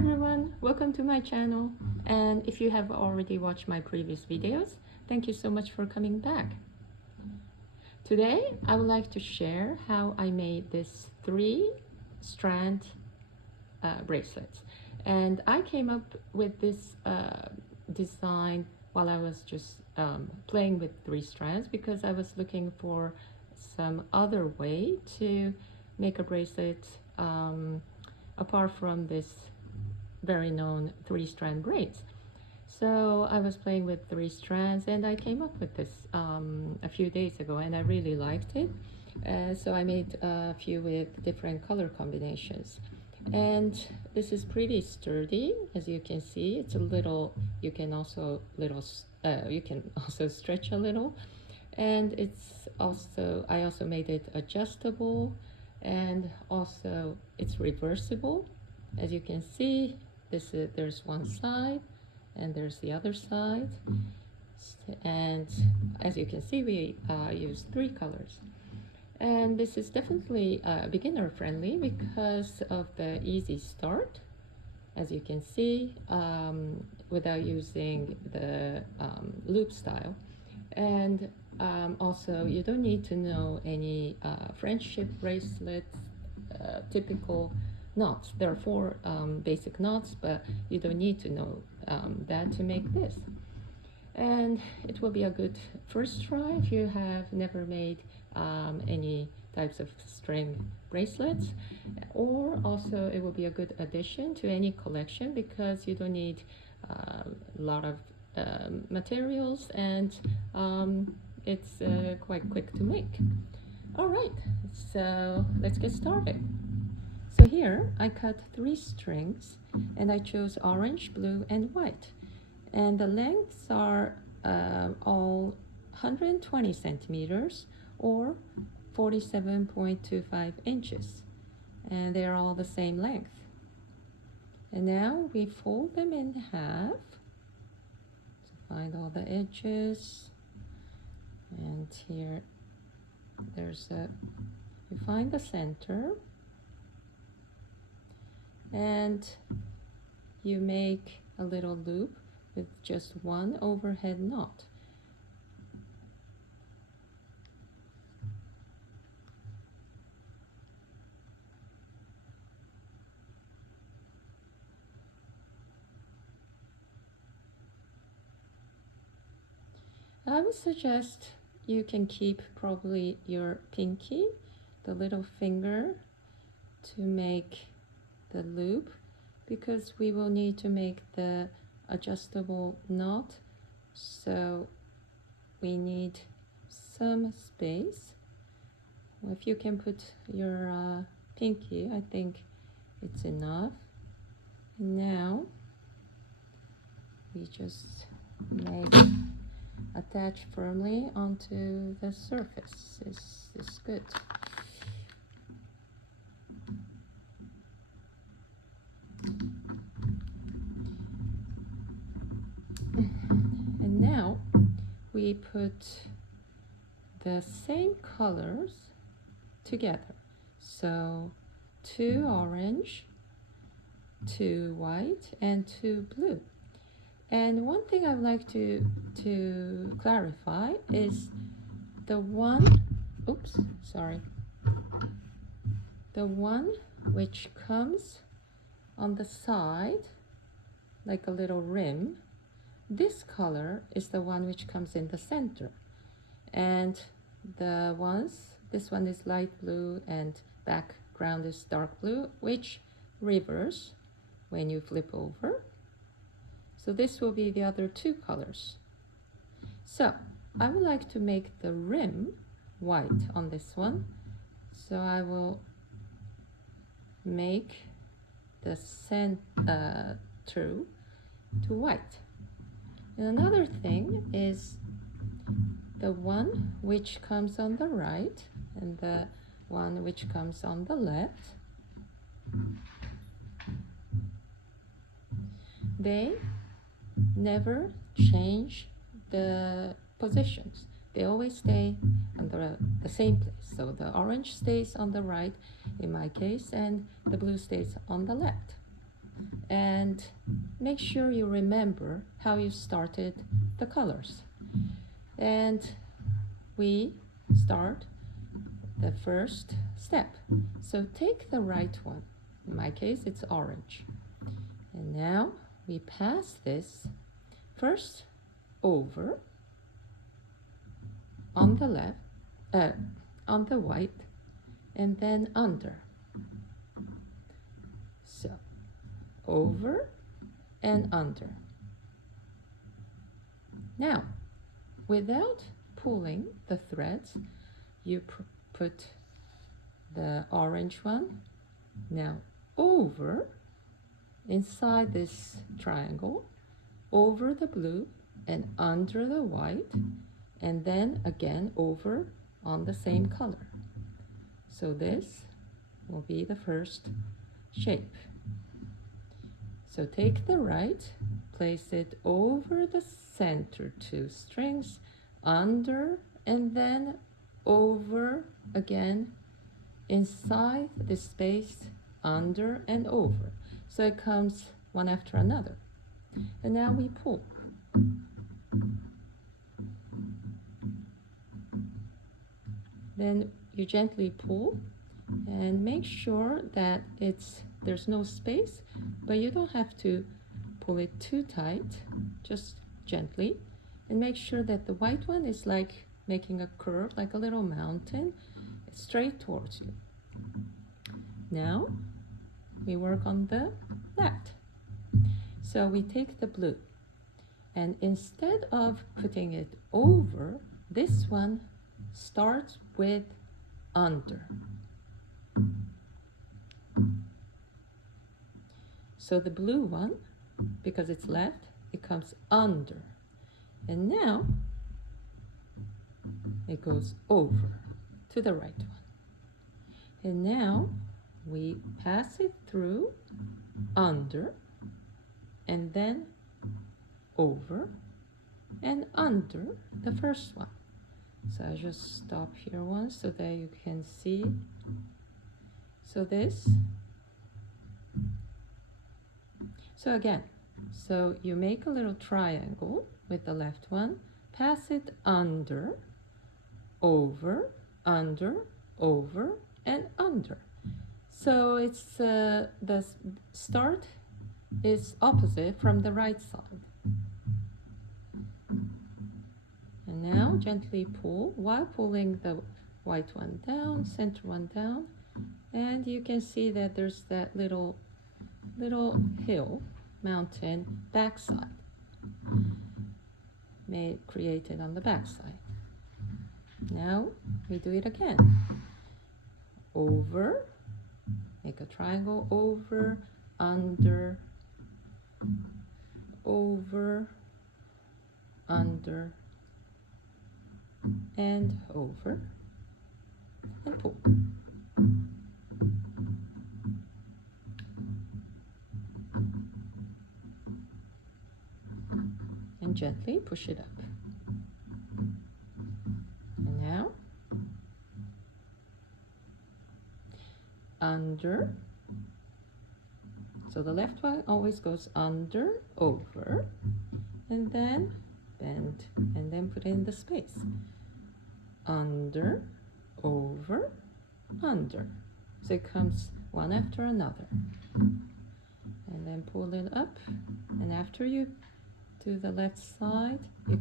everyone, welcome to my channel, and if you have already watched my previous videos, thank you so much for coming back. Today I would like to share how I made this 3-strand bracelets, and I came up with this design while I was just playing with 3 strands because I was looking for some other way to make a bracelet apart from this very known 3-strand braids. So I was playing with 3 strands and I came up with this a few days ago, and I really liked it. So I made a few with different color combinations, and this is pretty sturdy. As you can see, it's a little, you can also stretch a little, and it's also, I also made it adjustable, and also it's reversible. As you can see, there's one side and there's the other side, and as you can see, we use 3 colors. And this is definitely beginner friendly because of the easy start, as you can see, without using the loop style. And also, you don't need to know any friendship bracelets typical knots. There are 4 basic knots, but you don't need to know that to make this. And it will be a good first try if you have never made any types of string bracelets, or also it will be a good addition to any collection because you don't need a lot of materials, and it's quite quick to make. All right, so let's get started. So here I cut 3 strings and I chose orange, blue, and white, and the lengths are all 120 centimeters or 47.25 inches, and they're all the same length. And now we fold them in half to find all the edges, and here you find the center, and you make a little loop with just 1 overhead knot. I would suggest you can keep probably your pinky, the little finger, to make the loop, because we will need to make the adjustable knot, so we need some space. Well, if you can put your pinky, I think it's enough. And now we just attach firmly onto the surface. This is good. And now we put the same colors together. So 2 orange, 2 white, and 2 blue. And one thing I'd like to clarify is the one which comes on the side like a little rim. This color is the one which comes in the center, and this one is light blue and background is dark blue, which reverse when you flip over. So this will be the other 2 colors. So I would like to make the rim white on this one, so I will make the center to white. And another thing is the one which comes on the right and the one which comes on the left, they never change the positions. They always stay on the same place. So the orange stays on the right in my case, and the blue stays on the left. and make sure you remember how you started the colors. And we start the first step. So take the right one. In my case, it's orange. And now we pass this first over on the left, on the white, and then under. So over and under. Now, without pulling the threads, you put the orange one now over inside this triangle, over the blue and under the white, and then again over on the same color. So this will be the first shape. So take the right, place it over the center two strings, under, and then over again inside the space, under and over. So it comes one after another. And now we pull. Then you gently pull and make sure that there's no space, but you don't have to pull it too tight, just gently, and make sure that the white one is like making a curve, like a little mountain, straight towards you. Now we work on the left. So we take the blue, and instead of putting it over, this one starts with under. So the blue one, because it's left, it comes under. And now it goes over to the right one. And now we pass it through under and then over and under the first one. So I just stop here once so that you can see. So this. So again, so you make a little triangle with the left one, pass it under, over, under, over, and under. So it's the start is opposite from the right side. And now gently pull while pulling the white one down, center one down, and you can see that there's that little hill, mountain, backside created on the backside. Now we do it again. Over, make a triangle, over, under, over, under, and over, and pull. And gently push it up. And now under. So the left one always goes under, over, and then bend, and then put it in the space. Under, over, under. So it comes one after another. And then pull it up, and after you do the left side, you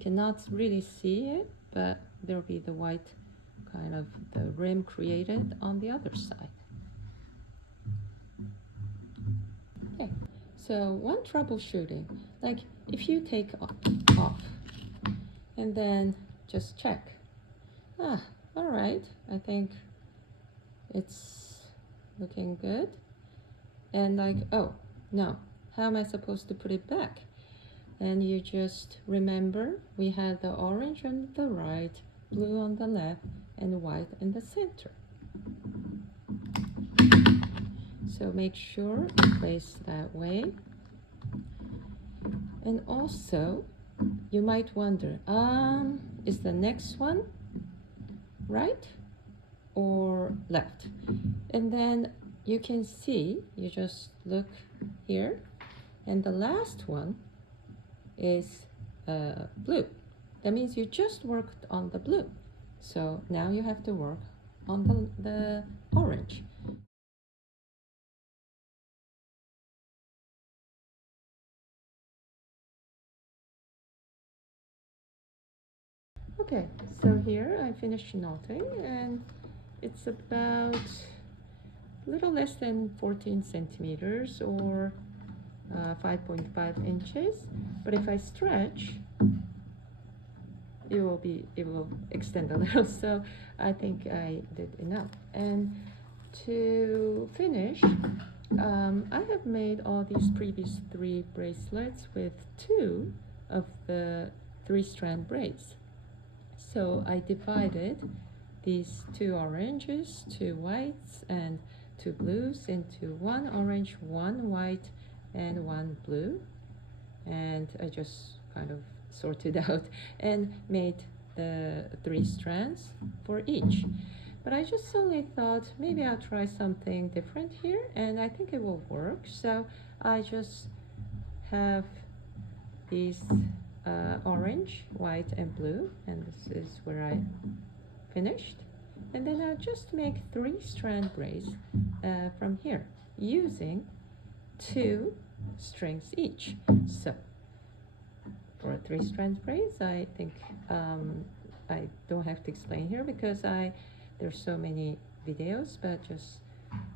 cannot really see it, but there will be the white kind of the rim created on the other side. Okay, so one troubleshooting, like if you take off and then just check, all right, I think it's looking good, and like, oh no, how am I supposed to put it back? And you just remember we had the orange on the right, blue on the left, and white in the center. So make sure you place that way. And also, you might wonder, is the next one right or left? And then you can see, you just look here, and the last one is blue. That means you just worked on the blue. So now you have to work on the orange. Okay, so here I finished knotting, and it's about a little less than 14 centimeters or 5.5 inches. But if I stretch, it will extend a little. So I think I did enough. And to finish, I have made all these previous 3 bracelets with 2 of the 3-strand braids. So I divided these 2 oranges, 2 whites, and 2 blues into 1 orange, 1 white, and 1 blue. And I just kind of sorted out and made the 3 strands for each. But I just suddenly thought maybe I'll try something different here, and I think it will work. So I just have these orange, white, and blue, and this is where I finished. And then I'll just make 3 strand braids from here using 2 strings each. So for 3 strand braids, I think I don't have to explain here because there's so many videos, but just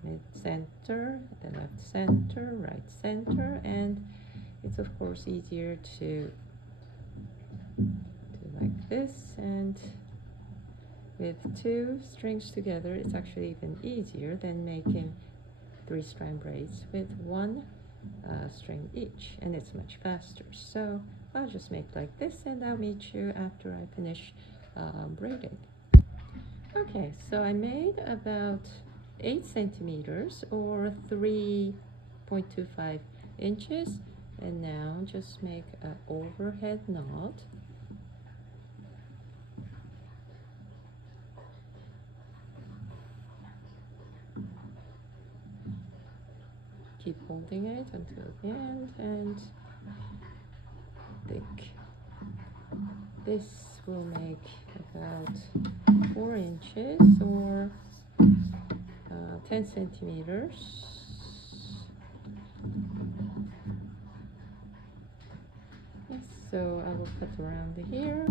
mid center, then left center, right center, and it's of course easier to do like this, and with 2 strings together it's actually even easier than making 3 strand braids with 1 string each, and it's much faster. So I'll just make like this, and I'll meet you after I finish braiding. Okay, so I made about 8 centimeters or 3.25 inches, and now just make an overhead knot. Keep holding it until the end, and I think this will make about 4 inches or 10 centimeters. Yes, so I will cut around here.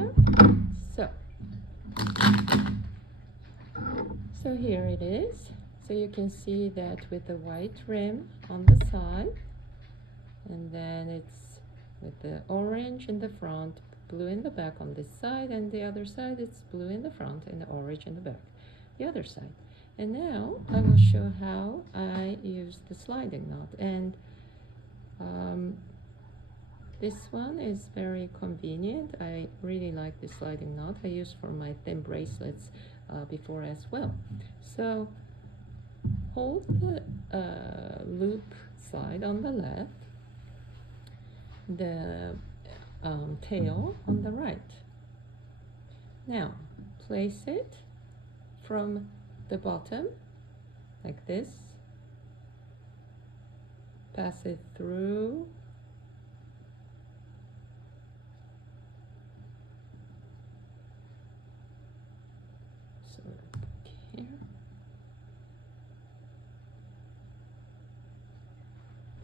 Okay, so here it is. So you can see that with the white rim on the side, and then it's with the orange in the front, blue in the back on this side, and the other side it's blue in the front and the orange in the back, the other side. And now I will show how I use the sliding knot, and this one is very convenient. I really like the sliding knot. I used for my thin bracelets before as well. So hold the loop side on the left, the tail on the right. Now place it from the bottom like this, pass it through, so here,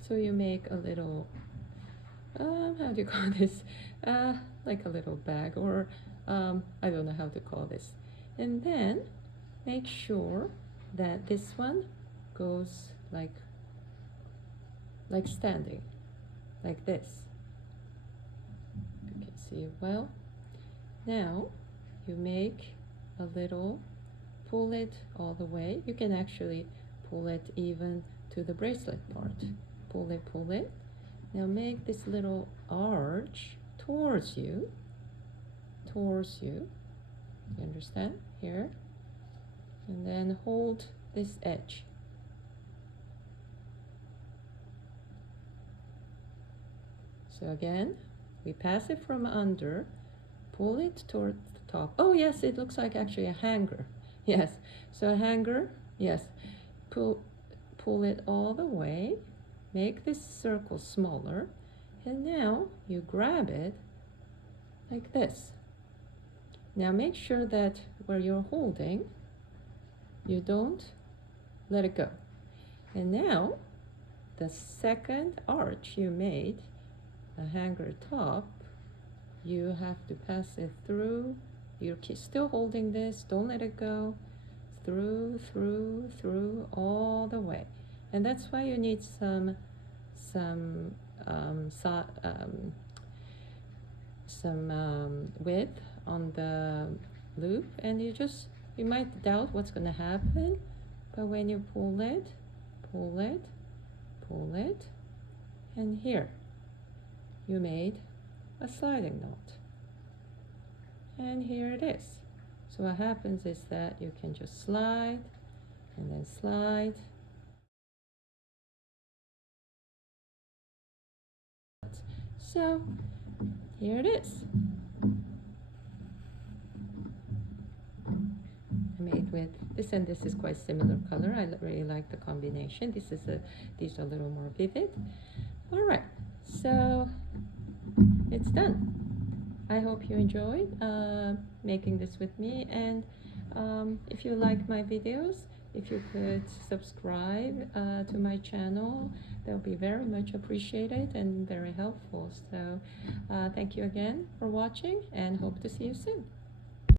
so you make a little how do you call this, like a little bag, or I don't know how to call this. And then make sure that this one goes like standing like this. You can see it well. Now you make a little, pull it all the way. You can actually pull it even to the bracelet part. Pull it, pull it. Now make this little arch towards you, you understand, here, and then hold this edge. So again, we pass it from under, pull it toward the top. Oh yes, it looks like actually a hanger. Yes, so a hanger, yes, pull pull it all the way, make this circle smaller, and now you grab it like this. Now make sure that where you're holding, you don't let it go. And now the second arch you made, the hanger top, you have to pass it through. You're still holding this, don't let it go. Through, all the way. And that's why you need some width on the loop, and you might doubt what's going to happen, but when you pull it, and here you made a sliding knot, and here it is. So what happens is that you can just slide and then slide. So here it is. I made with this, and this is quite similar color. I really like the combination. These are a little more vivid. All right, so it's done. I hope you enjoyed making this with me, and if you like my videos, if you could subscribe to my channel, that would be very much appreciated and very helpful. So thank you again for watching, and hope to see you soon.